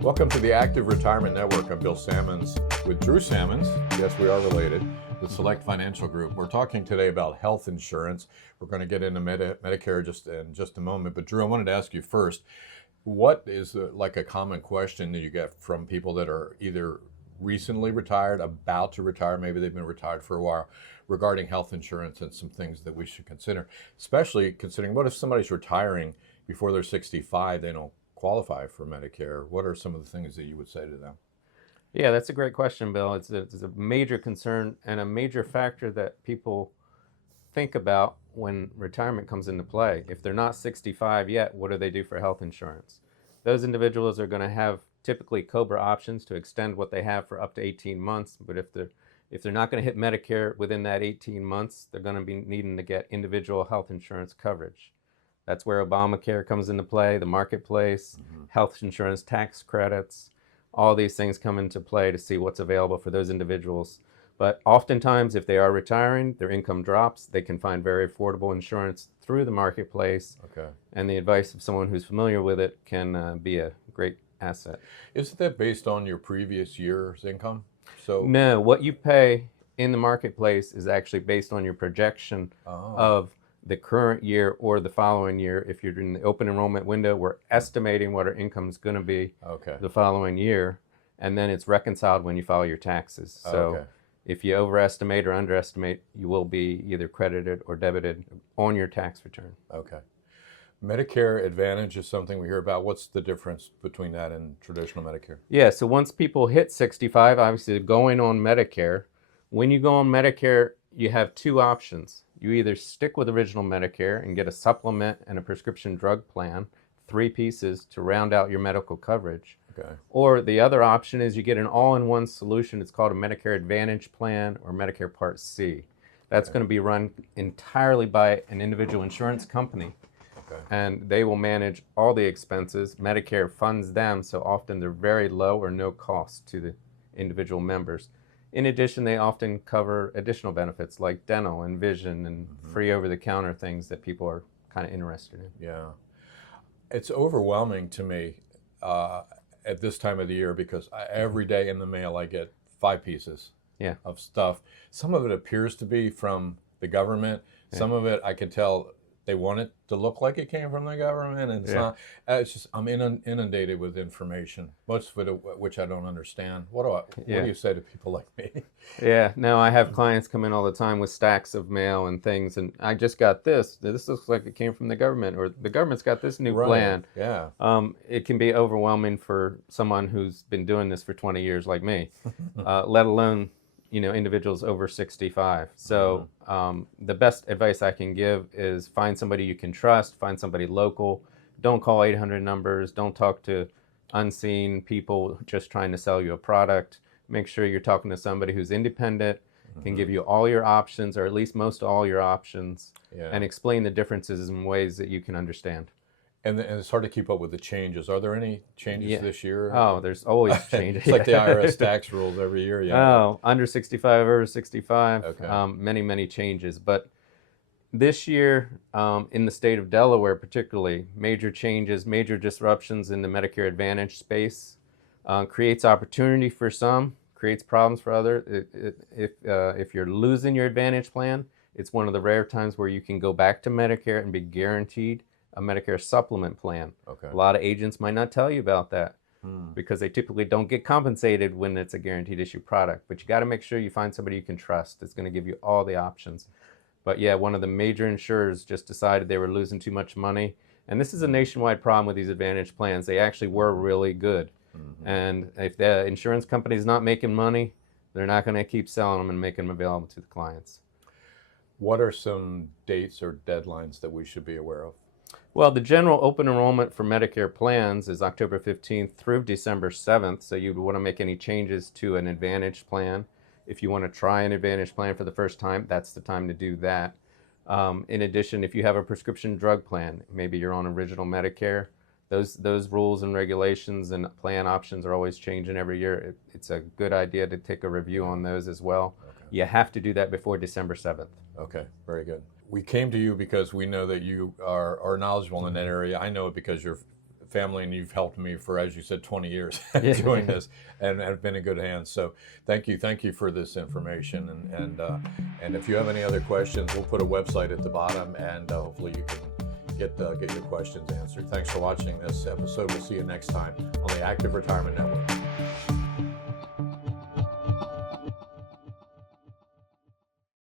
Welcome to the Active Retirement Network. I'm Bill Sammons with Drew Sammons. Yes, we are related, with Select Financial Group. We're talking today about health insurance. We're going to get into Medicare in just a moment. But Drew, I wanted to ask you first, what is like a common question that you get from people that are either recently retired, about to retire, maybe they've been retired for a while, regarding health insurance and some things that we should consider, especially considering what if somebody's retiring before they're 65, they don't qualify for Medicare? What are some of the things that you would say to them? Yeah, that's a great question, Bill. It's a major concern and a major factor that people think about when retirement comes into play. If they're not 65 yet, what do they do for health insurance? Those individuals are going to have typically COBRA options to extend what they have for up to 18 months. But if they're not going to hit Medicare within that 18 months, they're going to be needing to get individual health insurance coverage. That's where Obamacare comes into play, the marketplace, health insurance tax credits, all these things come into play to see what's available for those individuals. But oftentimes, if they are retiring, their income drops, they can find very affordable insurance through the marketplace. Okay. And the advice of someone who's familiar with it can be a great asset. Isn't that based on your previous year's income? No, what you pay in the marketplace is actually based on your projection of the current year or the following year. If you're in the open enrollment window, we're estimating what our income is going to be the following year, and then it's reconciled when you file your taxes. So if you overestimate or underestimate, you will be either credited or debited on your tax return. Okay. Medicare Advantage is something we hear about. What's the difference between that and traditional Medicare? Yeah, so once people hit 65, obviously going on Medicare, when you go on Medicare, you have two options. You either stick with original Medicare and get a supplement and a prescription drug plan, 3 pieces to round out your medical coverage. Okay. Or the other option is you get an all-in-one solution. It's called a Medicare Advantage plan or Medicare Part C. That's going to be run entirely by an individual insurance company. Okay. And they will manage all the expenses. Medicare funds them, so often they're very low or no cost to the individual members. In addition, they often cover additional benefits like dental and vision and free over-the-counter things that people are kind of interested in. Yeah. It's overwhelming to me at this time of the year because every day in the mail I get 5 pieces of stuff. Some of it appears to be from the government. Some of it I can tell they want it to look like it came from the government, and it's not. It's just I'm inundated with information, most of it which I don't understand. What do you say to people like me? Yeah, no, I have clients come in all the time with stacks of mail and things, and I just got this. This looks like it came from the government, or the government's got this new plan. Yeah. It can be overwhelming for someone who's been doing this for 20 years like me, let alone individuals over 65. So the best advice I can give is find somebody you can trust, find somebody local. Don't call 800 numbers. Don't talk to unseen people just trying to sell you a product. Make sure you're talking to somebody who's independent, can give you all your options, or at least most all your options, and explain the differences in ways that you can understand. And it's hard to keep up with the changes. Are there any changes this year? Oh, there's always changes. It's like the IRS tax rules every year. Oh, under 65, over 65, Okay. many changes. But this year, in the state of Delaware particularly, major changes, major disruptions in the Medicare Advantage space, creates opportunity for some, creates problems for others. If you're losing your Advantage plan, it's one of the rare times where you can go back to Medicare and be guaranteed a Medicare supplement plan. Okay. A lot of agents might not tell you about that because they typically don't get compensated when it's a guaranteed issue product. But you got to make sure you find somebody you can trust that's going to give you all the options. But yeah, one of the major insurers just decided they were losing too much money. And this is a nationwide problem with these Advantage plans. They actually were really good. And if the insurance company is not making money, they're not going to keep selling them and making them available to the clients. What are some dates or deadlines that we should be aware of? Well, the general open enrollment for Medicare plans is October 15th through December 7th, so you'd want to make any changes to an Advantage plan. If you want to try an Advantage plan for the first time, that's the time to do that. In addition, if you have a prescription drug plan, maybe you're on original Medicare, those rules and regulations and plan options are always changing every year. It's a good idea to take a review on those as well. Okay. You have to do that before December 7th. Okay, very good. we came to you because we know that you are knowledgeable in that area. I know it because you're family and you've helped me for, as you said, 20 years doing this, and have been in good hands. So thank you for this information. And if you have any other questions, we'll put a website at the bottom, and hopefully you can get your questions answered. Thanks for watching this episode. We'll see you next time on the Active Retirement Network.